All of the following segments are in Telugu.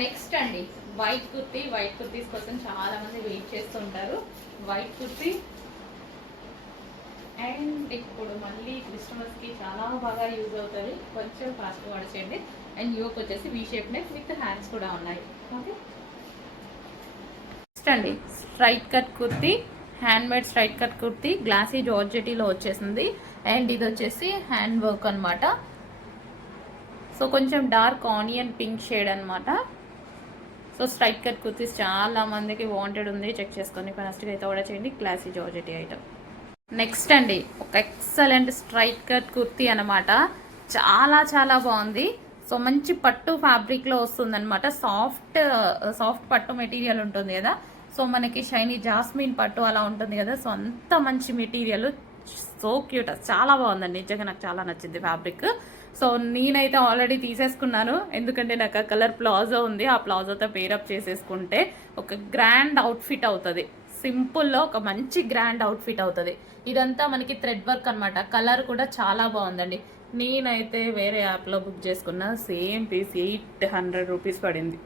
నెక్స్ట్ అండి వైట్ కుర్తీ. వైట్ కుర్తీస్ కోసం చాలా మంది వెయిట్ చేస్తుంటారు. వైట్ కుర్తీ అండ్ ఇప్పుడు మళ్ళీ క్రిస్టమస్కి చాలా బాగా యూజ్ అవుతుంది. కొంచెం ఫాస్ట్గా వాడేసేయండి. అండ్ యోక్ వచ్చేసి V shape neck with hands కూడా ఉన్నాయి. ఓకే, నెక్స్ట్ అండి straight cut kurti, hand made straight cut kurti, glossy జార్జెటీలో వచ్చేసింది. అండ్ ఇది వచ్చేసి హ్యాండ్ వర్క్ అనమాట. సో కొంచెం డార్క్ ఆనియన్ పింక్ షేడ్ అనమాట. సో స్ట్రైట్ కట్ కుర్తీస్ చాలా మందికి వాంటెడ్ ఉంది. చెక్ చేసుకొని ఫాస్ట్గా అయితే ఆర్డర్ చేయండి. Classy georgette item. నెక్స్ట్ అండి ఒక ఎక్సలెంట్ స్ట్రైట్ కట్ కుర్తీ అనమాట. చాలా చాలా బాగుంది. సో మంచి పట్టు ఫ్యాబ్రిక్లో వస్తుంది అనమాట. సాఫ్ట్ పట్టు మెటీరియల్ ఉంటుంది కదా. సో మనకి షైనీ జాస్మిన్ పట్టు అలా ఉంటుంది కదా. సో అంత మంచి మెటీరియల్, సో క్యూట్, చాలా బాగుందండి. నిజంగా నాకు చాలా నచ్చింది ఫ్యాబ్రిక్. సో నేనైతే ఆల్రెడీ తీసేసుకున్నాను, ఎందుకంటే నాకు ఆ కలర్ ప్లాజో ఉంది. ఆ ప్లాజోతో పేరప్ చేసేసుకుంటే ఒక గ్రాండ్ అవుట్ఫిట్ అవుతుంది. సింపుల్లో ఒక మంచి గ్రాండ్ అవుట్ఫిట్ అవుతుంది. ఇదంతా మనకి థ్రెడ్ వర్క్ అనమాట. కలర్ కూడా చాలా బాగుందండి. నేనైతే వేరే యాప్లో బుక్ చేసుకున్నా. సేమ్ పీస్ 800 రూపీస్ పడింది.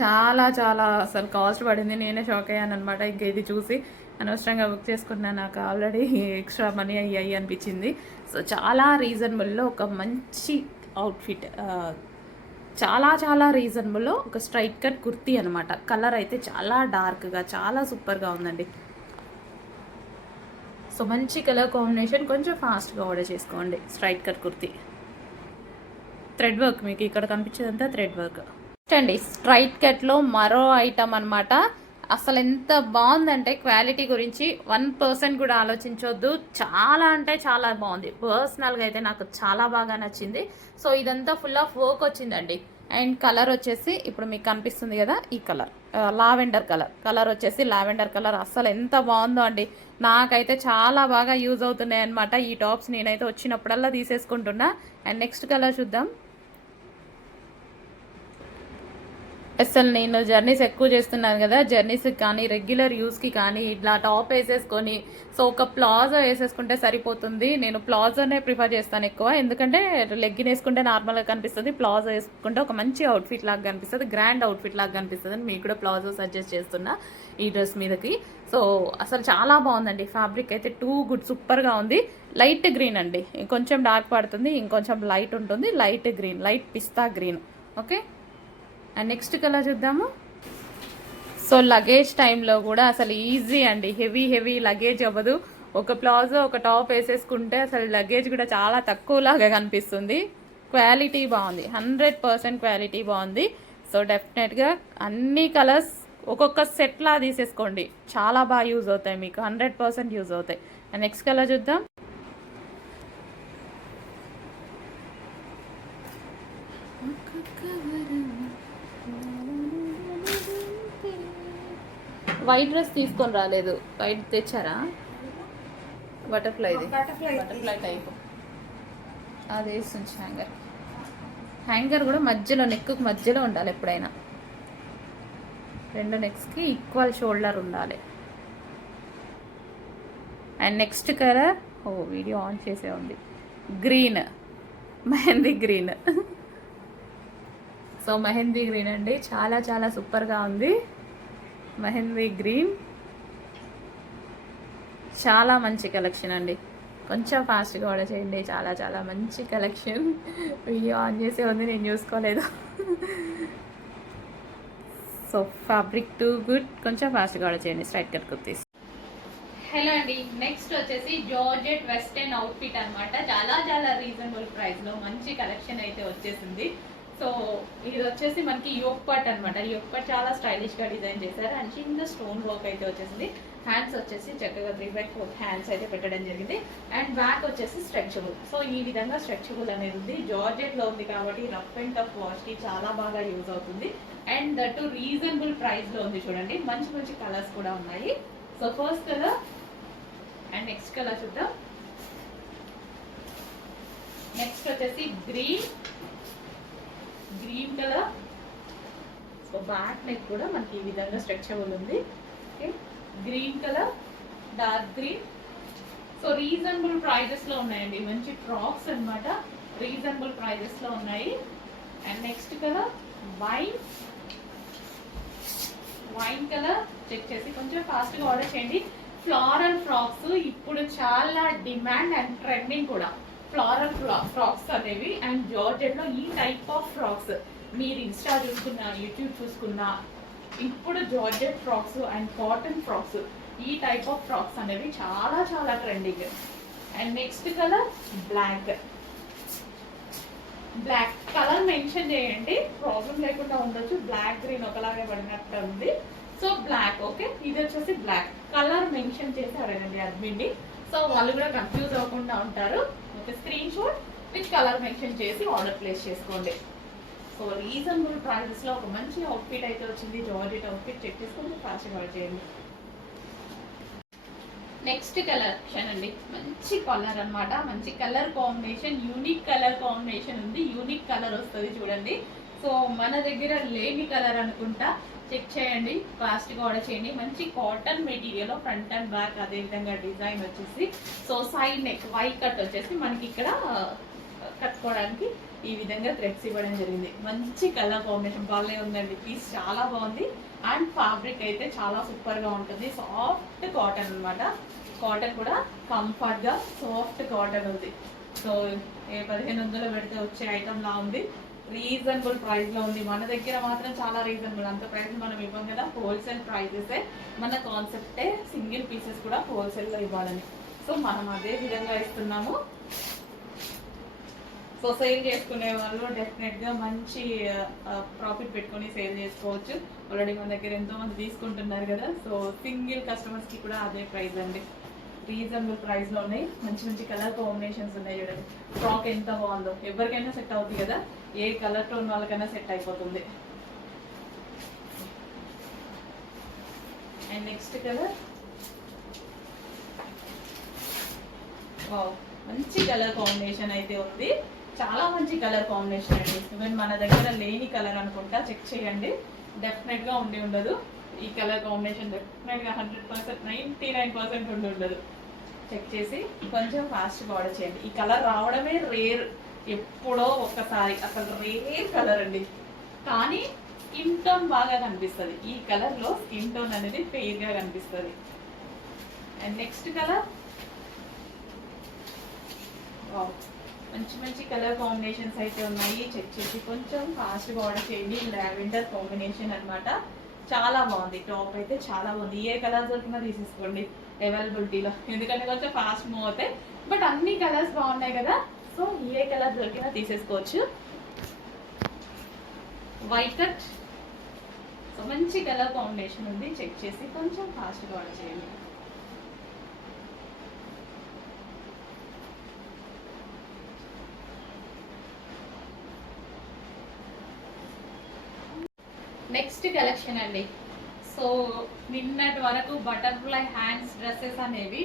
చాలా చాలా అసలు కాస్ట్ పడింది. నేనే షాక్ అయ్యాను అనమాట. ఇంక ఇది చూసి అనవసరంగా బుక్ చేసుకున్నా, నాకు ఆల్రెడీ ఎక్స్ట్రా మనీ అయ్యాయి అనిపించింది. సో చాలా రీజనబుల్లో ఒక మంచి అవుట్ఫిట్, చాలా చాలా రీజనబుల్లో ఒక స్ట్రైట్ కట్ కుర్తీ అనమాట. కలర్ అయితే చాలా డార్క్గా చాలా సూపర్గా ఉందండి. సో మంచి కలర్ కాంబినేషన్. కొంచెం ఫాస్ట్గా ఆర్డర్ చేసుకోండి. Straight cut kurti, thread work, మీకు ఇక్కడ కనిపించేదంతా థ్రెడ్ వర్క్ అండి. స్ట్రైట్ కట్లో మరో ఐటమ్ అనమాట. అసలు ఎంత బాగుందంటే క్వాలిటీ గురించి 1% కూడా ఆలోచించొద్దు. చాలా అంటే చాలా బాగుంది. పర్సనల్గా అయితే నాకు చాలా బాగా నచ్చింది. సో ఇదంతా ఫుల్ ఆఫ్ వర్క్ వచ్చిందండి. అండ్ కలర్ వచ్చేసి ఇప్పుడు మీకు కనిపిస్తుంది కదా, ఈ కలర్ లావెండర్ కలర్ వచ్చేసి లావెండర్ కలర్. అసలు ఎంత బాగుందో అండి. నాకైతే చాలా బాగా యూజ్ అవుతున్నాయి అనమాట ఈ టాప్స్. నేనైతే వచ్చినప్పుడల్లా తీసేసుకుంటున్నా. అండ్ నెక్స్ట్ కలర్ చూద్దాం. అసలు నేను జర్నీస్ ఎక్కువ చేస్తున్నాను కదా, జర్నీస్కి కానీ రెగ్యులర్ యూస్కి కానీ ఇట్లా టాప్ వేసేసుకొని, సో ఒక ప్లాజో వేసేసుకుంటే సరిపోతుంది. నేను ప్లాజోనే ప్రిఫర్ చేస్తాను ఎక్కువ, ఎందుకంటే లెగ్గిన్ వేసుకుంటే నార్మల్గా కనిపిస్తుంది, ప్లాజో వేసుకుంటే ఒక మంచి అవుట్ఫిట్ లాగా కనిపిస్తుంది, గ్రాండ్ అవుట్ఫిట్ లాగా కనిపిస్తుంది. మీకు కూడా ప్లాజో సజెస్ట్ చేస్తున్నా ఈ డ్రెస్ మీదకి. సో అసలు చాలా బాగుందండి. ఫ్యాబ్రిక్ అయితే టూ గుడ్, సూపర్గా ఉంది. లైట్ గ్రీన్ అండి, ఇంకొంచెం డార్క్ పడుతుంది, ఇంకొంచెం లైట్ ఉంటుంది. Light green, light pista green. Okay, and next colour చూద్దాము. సో లగేజ్ టైంలో కూడా అసలు ఈజీ అండి. హెవీ లగేజ్ అవ్వదు. ఒక ప్లాజో ఒక టాప్ వేసేసుకుంటే అసలు లగేజ్ కూడా చాలా తక్కువలాగా కనిపిస్తుంది. క్వాలిటీ బాగుంది, 100% క్వాలిటీ బాగుంది. సో డెఫినెట్గా అన్ని కలర్స్ ఒక్కొక్క సెట్లా తీసేసుకోండి. చాలా బాగా యూజ్ అవుతాయి మీకు, 100% యూజ్ అవుతాయి. అండ్ నెక్స్ట్ కలర్ చూద్దాం. వైట్ డ్రెస్ తీసుకొని రాలేదు, వైట్ తెచ్చారా? బటర్ఫ్లై టైప్ అది వేస్తుంది. హ్యాంగర్ కూడా మధ్యలో, నెక్కు మధ్యలో ఉండాలి ఎప్పుడైనా. రెండు నెక్స్కి ఈక్వల్ షోల్డర్ ఉండాలి. And next colour, video on చేసే ఉంది, green, mehndi green. So mehndi green అండి, చాలా చాలా సూపర్గా ఉంది. మెహందీ గ్రీన్ చాలా మంచి కలెక్షన్ అండి. కొంచెం ఫాస్ట్గా ఆర్డర్ చేయండి. చాలా చాలా మంచి కలెక్షన్. వీడియో ఆన్ చేసే ఉంది, నేను చూసుకోలేదు. సో ఫ్యాబ్రిక్ టూ గుడ్, కొంచెం ఫాస్ట్గా ఆర్డర్ చేయండి. Straight cut kurtis. హలో అండి, నెక్స్ట్ వచ్చేసి జార్జెట్ వెస్టర్న్ అవుట్ఫిట్ అనమాట. చాలా చాలా రీజనబుల్ ప్రైస్లో మంచి కలెక్షన్ అయితే వచ్చేసింది. సో ఇది వచ్చేసి మనకి యోక్ పార్ట్ అనమాట. యోక్ పార్ట్ చాలా స్టైలిష్గా డిజైన్ చేశారు. అండ్ చిన్న స్టోన్ వర్క్ అయితే వచ్చేసింది. హ్యాండ్స్ వచ్చేసి చక్కగా 3/4 హ్యాండ్స్ అయితే పెట్టడం జరిగింది. అండ్ బ్యాక్ వచ్చేసి స్ట్రెచబుల్. సో ఈ విధంగా స్ట్రెచబుల్ అనేది ఉంది. జార్జెట్లో ఉంది కాబట్టి రఫ్ అండ్ టఫ్ వాష్కి చాలా బాగా యూజ్ అవుతుంది. అండ్ దట్ రీజనబుల్ ప్రైస్లో ఉంది. చూడండి, మంచి మంచి కలర్స్ కూడా ఉన్నాయి. So first colour and next colour చూద్దాం. నెక్స్ట్ వచ్చేసి green colour. So back neck కూడా మనకి ఈ విధంగా స్ట్రెచబుల్ ఉంది. Okay, green colour, dark green. So reasonable ప్రైజెస్లో ఉన్నాయండి. మంచి ఫ్రాక్స్ అనమాట, రీజనబుల్ ప్రైజెస్లో ఉన్నాయి. And next colour wine colour check చేసి కొంచెం ఫాస్ట్గా ఆర్డర్ చేయండి. ఫ్లారల్ ఫ్రాక్స్ ఇప్పుడు చాలా డిమాండ్ అండ్ ట్రెండింగ్ కూడా. ఫ్లారల్ ఫ్రాక్స్ అనేవి అండ్ జార్జెట్లో ఈ టైప్ ఆఫ్ ఫ్రాక్స్ మీరు ఇన్స్టా చూసుకున్నా, యూట్యూబ్ చూసుకున్నా, ఇప్పుడు georgette frocks and cotton frocks ఈ టైప్ ఆఫ్ ఫ్రాక్స్ అనేవి చాలా చాలా trending. And next colour black colour mention చేయండి, ప్రాబ్లం లేకుండా ఉండొచ్చు. బ్లాక్ గ్రీన్ ఒకలాగే పడినట్టు ఉంది. సో బ్లాక్ ఓకే, ఇది వచ్చేసి బ్లాక్ కలర్ మెన్షన్ చేసి అడగండి అడ్మిన్ని. సో వాళ్ళు కూడా కన్ఫ్యూజ్ అవ్వకుండా ఉంటారు. Okay, screen shot with colour mention చేసి ఆర్డర్ ప్లేస్ చేసుకోండి. సో రీజనబుల్ ప్రైజెస్లో ఒక మంచి అవుట్ఫిట్ అయితే వచ్చింది. జార్జెట్ అవుట్ఫిట్ చెక్ చేసుకొని ఫాస్ట్గా ఆర్డర్ చేయండి. నెక్స్ట్ కలెక్షన్ అండి, మంచి కలర్ అన్నమాట. మంచి colour combination, unique colour combination ఉంది. యూనిక్ కలర్ వస్తుంది చూడండి. సో మన దగ్గర లేని కలర్ అనుకుంటా, చెక్ చేయండి, ఫాస్ట్గా ఆర్డర్ చేయండి. మంచి cotton material, front and back అదే విధంగా డిజైన్ వచ్చేసి. So side neck Y cut వచ్చేసి మనకి ఇక్కడ కట్టుకోవడానికి ఈ విధంగా థ్రెడ్స్ ఇవ్వడం జరిగింది. మంచి కలర్ కాంబినేషన్ బాగానే ఉందండి. పీస్ చాలా బాగుంది అండ్ ఫ్యాబ్రిక్ అయితే చాలా సూపర్గా ఉంటుంది. సాఫ్ట్ కాటన్ అనమాట. కాటన్ కూడా కంఫర్ట్గా సాఫ్ట్ కాటన్ ఉంది. సో 1500 పెడితే వచ్చే ఐటమ్ లా ఉంది. రీజనబుల్ ప్రైస్లో ఉంది. మన దగ్గర మాత్రం చాలా రీజనబుల్. అంత ప్రైస్ మనం ఇవ్వం కదా, హోల్సేల్ ప్రైజెసే మన కాన్సెప్టే. సింగిల్ పీసెస్ కూడా హోల్సేల్లో ఇవ్వాలని. సో మనం అదే విధంగా ఇస్తున్నాము. సో సేల్ చేసుకునే వాళ్ళు డెఫినెట్గా మంచి ప్రాఫిట్ పెట్టుకొని సేల్ చేసుకోవచ్చు. ఆల్రెడీ మన దగ్గర ఎంతోమంది తీసుకుంటున్నారు కదా. సో సింగిల్ కస్టమర్స్కి కూడా అదే ప్రైస్ అండి. రీజనబుల్ ప్రైస్లో ఉన్నాయి. మంచి మంచి కలర్ కాంబినేషన్స్ ఉన్నాయి చూడండి. ఫ్రాక్ ఎంత బాగుందో, ఎవరికైనా సెట్ అవుతుంది కదా, ఏ కలర్ టోన్ వాళ్ళకైనా సెట్ అయిపోతుంది. అండ్ నెక్స్ట్ కలర్ మంచి కలర్ కాంబినేషన్ అయితే ఉంది. చాలా మంచి కలర్ కాంబినేషన్ అండి. ఈవెన్ మన దగ్గర లేని కలర్ అనుకుంటా, చెక్ చేయండి. డెఫినెట్గా ఉండి ఉండదు ఈ కలర్ కాంబినేషన్. డెఫినెట్గా 100%, 99% ఉండి ఉండదు. చెక్ చేసి కొంచెం ఫాస్ట్గా ఆర్డర్ చేయండి. ఈ కలర్ రావడమే రేర్, ఎప్పుడో ఒక్కసారి. అసలు రేర్ కలర్ అండి. కానీ స్కిన్ టోన్ బాగా కనిపిస్తుంది. ఈ కలర్లో స్కిన్ టోన్ అనేది ఫెయిర్గా కనిపిస్తుంది. అండ్ నెక్స్ట్ కలర్ మంచి మంచి కలర్ కాంబినేషన్స్ అయితే ఉన్నాయి. చెక్ చేసి కొంచెం ఫాస్ట్గా ఆర్డర్ చేయండి. లావెండర్ కాంబినేషన్ అనమాట. చాలా బాగుంది. టాప్ అయితే చాలా బాగుంది. ఏ కలర్ దొరికినా తీసేసుకోండి అవైలబిలిటీలో, ఎందుకంటే కొంచెం ఫాస్ట్ మూవ్ అవుతాయి. బట్ అన్ని కలర్స్ బాగున్నాయి కదా, సో ఏ కలర్ దొరికినా తీసేసుకోవచ్చు. వైట్ కట్, సో మంచి కలర్ కాంబినేషన్ ఉంది. చెక్ చేసి కొంచెం ఫాస్ట్గా ఆర్డర్ చేయండి. నెక్స్ట్ కలెక్షన్ అండి. సో నిన్నటి వరకు బటర్ఫ్లై హ్యాండ్స్ డ్రెస్సెస్ అనేవి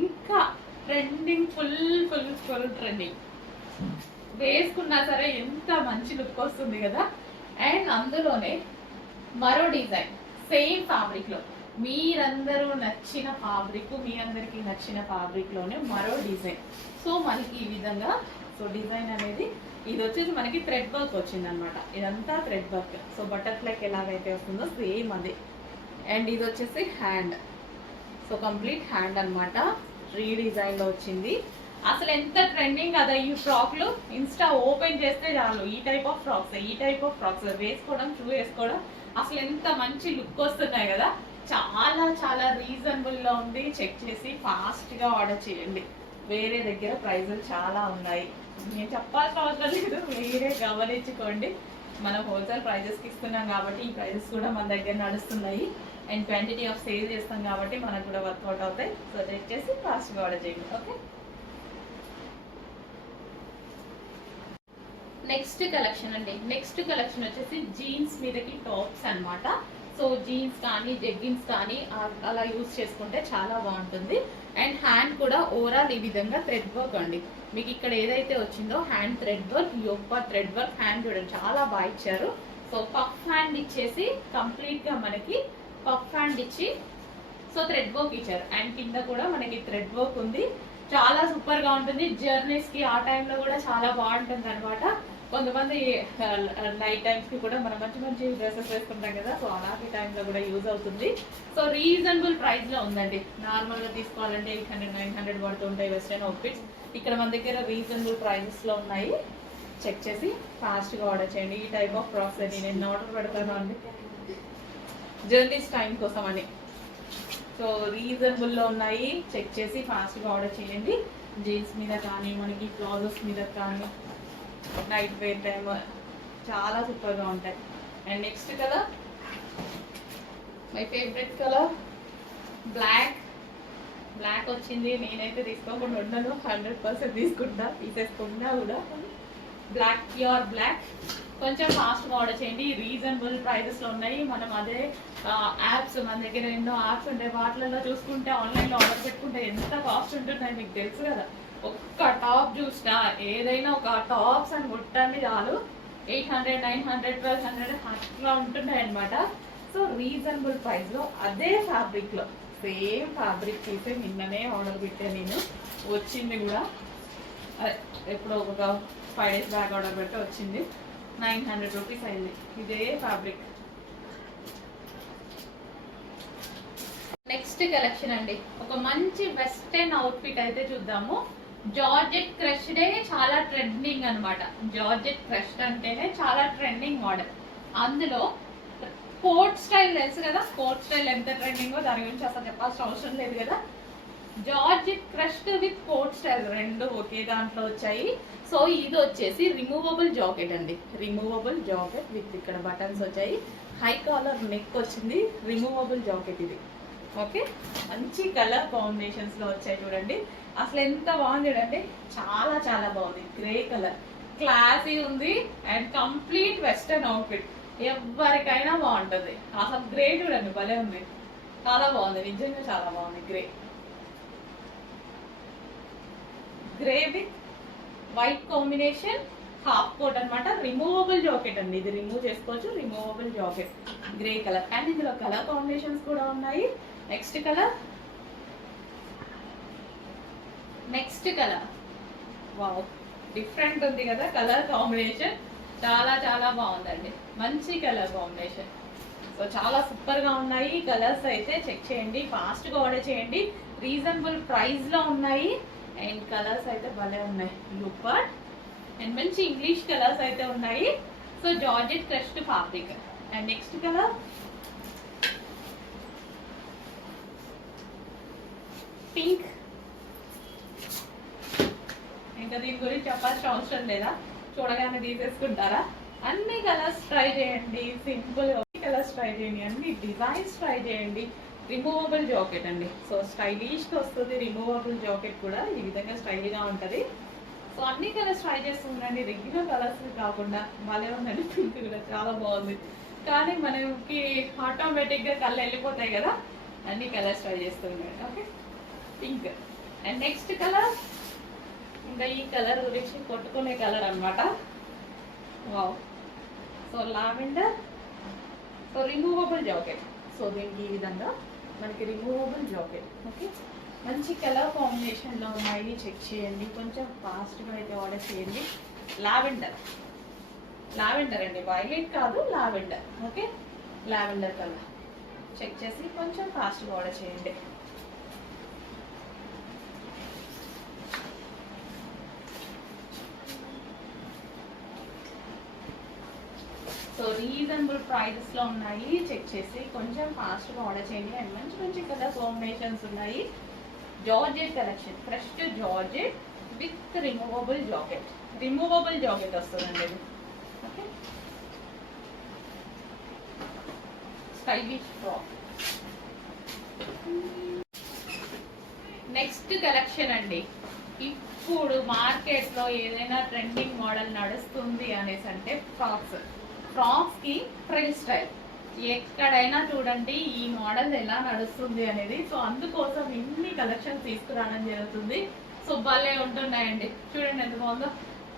ఇంకా ట్రెండింగ్, ఫుల్ ట్రెండింగ్. వేసుకున్నా సరే ఎంత మంచి లుక్ వస్తుంది కదా. అండ్ అందులోనే మరో డిజైన్ సేమ్ ఫ్యాబ్రిక్లో, మీరందరూ నచ్చిన ఫ్యాబ్రిక్, మీ అందరికీ నచ్చిన ఫ్యాబ్రిక్లోనే మరో డిజైన్. సో మనకి ఈ విధంగా, సో డిజైన్ అనేది ఇది వచ్చేసి మనకి థ్రెడ్ వర్క్ వచ్చింది అనమాట. ఇదంతా థ్రెడ్ వర్క్. సో బటర్ఫ్లైకి ఎలాగైతే వస్తుందో సేమ్ అది. అండ్ ఇది వచ్చేసి హ్యాండ్. సో కంప్లీట్ హ్యాండ్ అనమాట. రీడిజైన్లో వచ్చింది. అసలు ఎంత ట్రెండింగ్ కదా ఈ ఫ్రాక్లు. ఇన్స్టా ఓపెన్ చేస్తే చాలు ఈ టైప్ ఆఫ్ ఫ్రాక్స్ వేసుకోవడం, షూ వేసుకోవడం, అసలు ఎంత మంచి లుక్ వస్తున్నాయి కదా. చాలా చాలా రీజనబుల్లో ఉంది. చెక్ చేసి ఫాస్ట్గా ఆర్డర్ చేయండి. వేరే దగ్గర ప్రైజులు చాలా ఉన్నాయి, నేను చెప్పాల్సిన అవసరం లేదు, మీరే గమనించుకోండి. మనం హోల్సేల్ ప్రైజెస్కి ఇస్తున్నాం కాబట్టి ఈ ప్రైజెస్ కూడా మన దగ్గర నడుస్తున్నాయి. అండ్ క్వాంటిటీ ఆఫ్ సేల్ చేస్తాం కాబట్టి మనకు కూడా వర్కౌట్ అవుతాయి. సో చెక్ చేసి ఫాస్ట్గా ఆర్డర్ చేయండి. ఓకే, నెక్స్ట్ కలెక్షన్ అండి. నెక్స్ట్ కలెక్షన్ వచ్చేసి జీన్స్ మీదకి టాప్స్ అనమాట. సో జీన్స్ కానీ జెగ్గిన్స్ కానీ అలా యూజ్ చేసుకుంటే చాలా బాగుంటుంది. అండ్ హ్యాండ్ కూడా ఓవరాల్ ఈ విధంగా థ్రెడ్ వర్క్ అండి. మీకు ఇక్కడ ఏదైతే వచ్చిందో హ్యాండ్ థ్రెడ్ వర్క్, యోగ థ్రెడ్ వర్క్, హ్యాండ్ చూడండి చాలా బాగా ఇచ్చారు. సో పఫ్ హ్యాండ్ ఇచ్చేసి కంప్లీట్గా మనకి పఫ్ హ్యాండ్ ఇచ్చి సో థ్రెడ్ వర్క్ ఇచ్చారు. అండ్ కింద కూడా మనకి థ్రెడ్ వర్క్ ఉంది. చాలా సూపర్గా ఉంటుంది. జర్నీస్కి ఆ టైంలో కూడా చాలా బాగుంటుంది అనమాట. కొంతమంది నైట్ టైమ్స్కి కూడా మనం మంచి మంచి డ్రెస్సెస్ వేసుకుంటాం కదా, సో అలాంటి టైంలో కూడా యూజ్ అవుతుంది. సో రీజనబుల్ ప్రైస్లో ఉందండి. నార్మల్గా తీసుకోవాలంటే 800 900 పడుతుంటాయి వెస్టర్న్ అవుట్ఫిట్స్. ఇక్కడ మన దగ్గర రీజనబుల్ ప్రైజెస్లో ఉన్నాయి. చెక్ చేసి ఫాస్ట్గా ఆర్డర్ చేయండి. ఈ టైప్ ఆఫ్ ఫ్రాక్స్ అని నేను ఆర్డర్ పెడతాను అండి, జర్నీస్ టైం కోసం అని. సో రీజనబుల్లో ఉన్నాయి, చెక్ చేసి ఫాస్ట్గా ఆర్డర్ చేయండి. జీన్స్ మీద కానీ మనకి ప్లాజోస్ మీద కానీ నైట్ వేర్ టైమ్ చాలా సూపర్గా ఉంటాయి. And next colour, my favourite colour black. Black వచ్చింది, నేనైతే తీసుకోకుండా ఉండను, 100% తీసుకుంటా, తీసేసుకుంటా కూడా. Black, pure black. కొంచెం ఫాస్ట్గా ఆర్డర్ చేయండి. రీజనబుల్ ప్రైజెస్లో ఉన్నాయి. మనం అదే యాప్స్, మన దగ్గర ఎన్నో యాప్స్ ఉంటాయి, వాటిలలో చూసుకుంటే ఆన్లైన్లో ఆర్డర్ పెట్టుకుంటే ఎంత కాస్ట్ ఉంటున్నాయి మీకు తెలుసు కదా. ఒక్క టాప్ చూసినా, ఏదైనా ఒక టాప్స్ అని కొట్టండి చాలు 800 900 1200 అట్లా ఉంటున్నాయి అనమాట. సో రీజనబుల్ ప్రైస్లో అదే ఫ్యాబ్రిక్లో సేమ్ ఫ్యాబ్రిక్ తీసే నిన్ననే ఆర్డర్ పెట్టాను నేను, వచ్చింది కూడా. ఎప్పుడో ఒక 5 days బ్యాక్ ఆర్డర్ పెడితే వచ్చింది. 900 రూపీస్ అయింది ఇదే ఫ్యాబ్రిక్. నెక్స్ట్ కలెక్షన్ అండి, ఒక మంచి వెస్టర్న్ అవుట్ఫిట్ అయితే చూద్దాము. జార్జెట్ క్రష్డే చాలా ట్రెండింగ్ అనమాట. జార్జెట్ క్రష్ అంటేనే చాలా ట్రెండింగ్ మోడల్. అందులో కోట్ స్టైల్ తెలుసు కదా, కోట్ స్టైల్ ఎంత ట్రెండింగో దాని గురించి అసలు చెప్పాల్సిన అవసరం లేదు కదా. Georgette crushed with coat style రెండు ఒకే దాంట్లో వచ్చాయి. సో ఇది వచ్చేసి రిమూవబుల్ జాకెట్ అండి, రిమూవబుల్ జాకెట్ విత్ ఇక్కడ బటన్స్ వచ్చాయి, హై కాలర్ నెక్ వచ్చింది, రిమూవబుల్ జాకెట్ ఇది. ఓకే, మంచి కలర్ కాంబినేషన్స్లో వచ్చాయి చూడండి. అసలు ఎంత బాగుంది చూడండి, చాలా చాలా బాగుంది. గ్రే కలర్, క్లాసీ ఉంది అండ్ కంప్లీట్ వెస్టర్న్ అవుట్ఫిట్, ఎవరికైనా బాగుంటుంది. అసలు గ్రే చూడండి భలే ఉంది, చాలా బాగుంది, నిజంగా చాలా బాగుంది. Grey, grey with white combination, half coat అనమాట. రిమూవబుల్ జాకెట్ అండి, ఇది రిమూవ్ చేసుకోవచ్చు, removable jacket, grey colour. And ఇందులో కలర్ కాంబినేషన్స్ కూడా ఉన్నాయి. Next colour, next colour, wow, different ఉంది కదా కలర్ కాంబినేషన్, చాలా చాలా బాగుందండి, మంచి కలర్ కాంబినేషన్. సో చాలా సూపర్గా ఉన్నాయి కలర్స్ అయితే. చెక్ చేయండి, ఫాస్ట్గా ఆర్డర్ చేయండి. రీజనబుల్ ప్రైస్లో ఉన్నాయి అండ్ కలర్స్ అయితే భలే ఉన్నాయి. లూపర్ అండ్ మంచి ఇంగ్లీష్ కలర్స్ అయితే ఉన్నాయి. So georgette crushed fabric. And next colour pink. ఇంకా దీని గురించి చెప్పాల్సిన అవసరం లేదా, చూడగానే తీసేసుకుంటారా. అన్ని కలర్స్ ట్రై చేయండి, సింపుల్ కలర్స్ ట్రై చేయండి, అన్ని డిజైన్స్ ట్రై చేయండి. రిమూవబుల్ జాకెట్ అండి, సో స్టైలిష్గా వస్తుంది. రిమూవబుల్ జాకెట్ కూడా ఈ విధంగా స్టైల్గా ఉంటుంది. సో అన్ని కలర్స్ ట్రై చేస్తూ ఉండండి, రెగ్యులర్ కలర్స్ కాకుండా. భలే ఉందండి, పింక్ కూడా చాలా బాగుంది. కానీ మనకి ఆటోమేటిక్గా కళ్ళు వెళ్ళిపోతాయి కదా, అన్ని కలర్స్ ట్రై చేస్తూ ఉండండి. Okay, pink. And next colour, ఇంకా ఈ కలర్ గురించి కొట్టుకునే కలర్ అనమాట. Wow, so lavender. So removable jacket, so దీనికి ఈ విధంగా మనకి రిమూవబుల్ జాకెట్. ఓకే, మంచి కలర్ కాంబినేషన్లో ఉన్నాయి. చెక్ చేయండి, కొంచెం ఫాస్ట్గా అయితే ఆర్డర్ చేయండి. లావెండర్, లావెండర్ అండి, వైలెట్ కాదు, lavender. Okay, lavender colour. Check చేసి కొంచెం ఫాస్ట్గా ఆర్డర్ చేయండి. సో రీజనబుల్ ప్రైజెస్లో ఉన్నాయి. చెక్ చేసి కొంచెం ఫాస్ట్గా ఆర్డర్ చేయండి. అండ్ మంచి మంచి కలర్ కాంబినేషన్స్ ఉన్నాయి. Georgette collection, fresh georgette with removable jacket. Removable jacket వస్తుందండి ఇది. Okay, stylish frock. Next collection అండి, ఇప్పుడు మార్కెట్లో ఏదైనా ట్రెండింగ్ మోడల్ నడుస్తుంది అనేసి అంటే ఫ్రాక్స్. ఫ్రాక్స్కి ఫ్రిల్ స్టైల్ ఎక్కడైనా చూడండి ఈ మోడల్ ఎలా నడుస్తుంది అనేది. సో అందుకోసం ఇన్ని కలెక్షన్ తీసుకురావడం జరుగుతుంది. సో భలే ఉంటున్నాయండి, చూడండి ఎంత బాగుందో.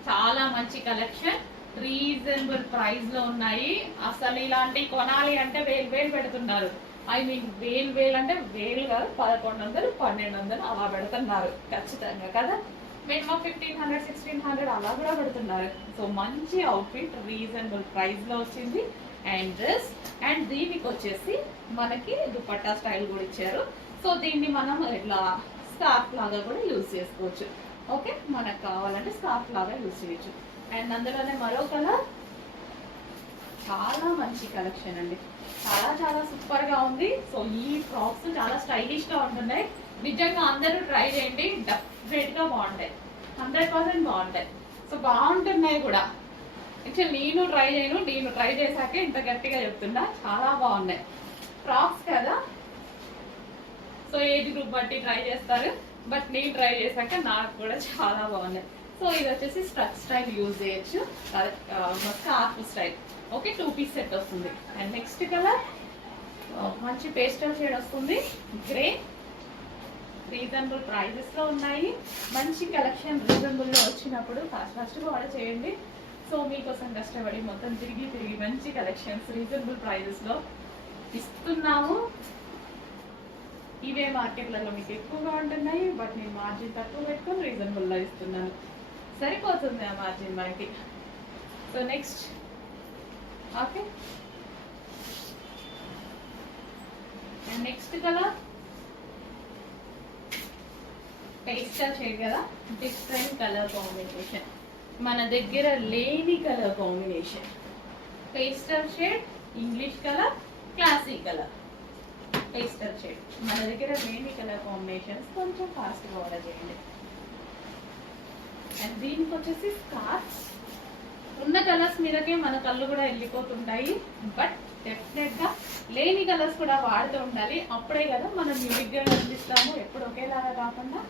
చాలా మంచి కలెక్షన్, రీజనబుల్ ప్రైస్లో ఉన్నాయి. అసలు ఇలాంటి కొనాలి అంటే వేలు పెడుతున్నారు. ఐ మీన్ వేలు అంటే వేలు కాదు, 1100 1200 అలా పెడుతున్నారు ఖచ్చితంగా కదా. మినిమం 1500 1600 అలా కూడా పెడుతున్నారు. సో మంచి అవుట్ఫిట్ రీజనబుల్ ప్రైస్ లో వచ్చింది. అండ్ డ్రెస్ అండ్ దీనికి వచ్చేసి మనకి దుపట్టా స్టైల్ కూడా ఇచ్చారు. సో దీన్ని మనం ఇట్లా స్కార్ఫ్ లాగా కూడా యూజ్ చేసుకోవచ్చు. ఓకే, మనకు కావాలంటే స్కార్ఫ్ లాగా యూజ్ చేయొచ్చు. అండ్ అందులోనే మరో కలర్, చాలా మంచి కలెక్షన్ అండి, చాలా చాలా సూపర్ గా ఉంది. సో ఈ ఫ్రాక్స్ చాలా స్టైలిష్ గా ఉంటున్నాయి. నిజంగా అందరూ ట్రై చేయండి, డెఫినెట్ గా బాగుంటాయి, 100% బాగుంటాయి. సో బాగుంటున్నాయి కూడా. యాక్చువల్ నేను ట్రై చేశాకే ఇంత గట్టిగా చెప్తున్నా. చాలా బాగున్నాయి ఫ్రాక్స్ కదా, సో ఏజ్ గ్రూప్ బట్టి ట్రై చేస్తారు, బట్ నేను ట్రై చేశాక నాకు కూడా చాలా బాగున్నాయి. సో ఇది వచ్చేసి స్ట్రక్ స్టైల్ యూజ్ చేయొచ్చు, scarf style. Okay, 2 piece set వస్తుంది. అండ్ నెక్స్ట్ కలర్ మంచి పేస్టల్ షేడ్ వస్తుంది, గ్రే. రీజనబుల్ ప్రైజెస్ లో ఉన్నాయి. మంచి కలెక్షన్ రీజనబుల్ లో వచ్చినప్పుడు ఫస్ట్ ఆర్డర్ చేయండి. సో మీకోసం కష్టపడి మొత్తం తిరిగి మంచి కలెక్షన్స్ రీజనబుల్ ప్రైజెస్ లో ఇస్తున్నాము. ఇవే మార్కెట్లలో మీకు ఎక్కువగా ఉంటున్నాయి, బట్ నేను మార్జిన్ తక్కువ పెట్టుకొని రీజనబుల్ లో ఇస్తున్నాను. సరిపోతుంది ఆ మార్జిన్ మనకి. So next, okay, and next colour pastel shade కదా, డిఫరెంట్ కలర్ కాంబినేషన్, మన దగ్గర లేని colour combination. Pastel shade, English colour, classy colour. Pastel shade మన దగ్గర లేని కలర్ కాంబినేషన్స్, కొంచెం ఫాస్ట్గా ఆర్డర్ చేయండి. అండ్ దీనికి వచ్చేసి స్కార్ఫ్. ఉన్న కలర్స్ మీదకే మన కళ్ళు కూడా వెళ్ళిపోతుంటాయి, బట్ డెఫినెట్గా లేని కలర్స్ కూడా వాడుతూ ఉండాలి. అప్పుడే కదా మనం యూనిక్గా కనిపిస్తాము, ఎప్పుడు ఒకేలాగా కాకుండా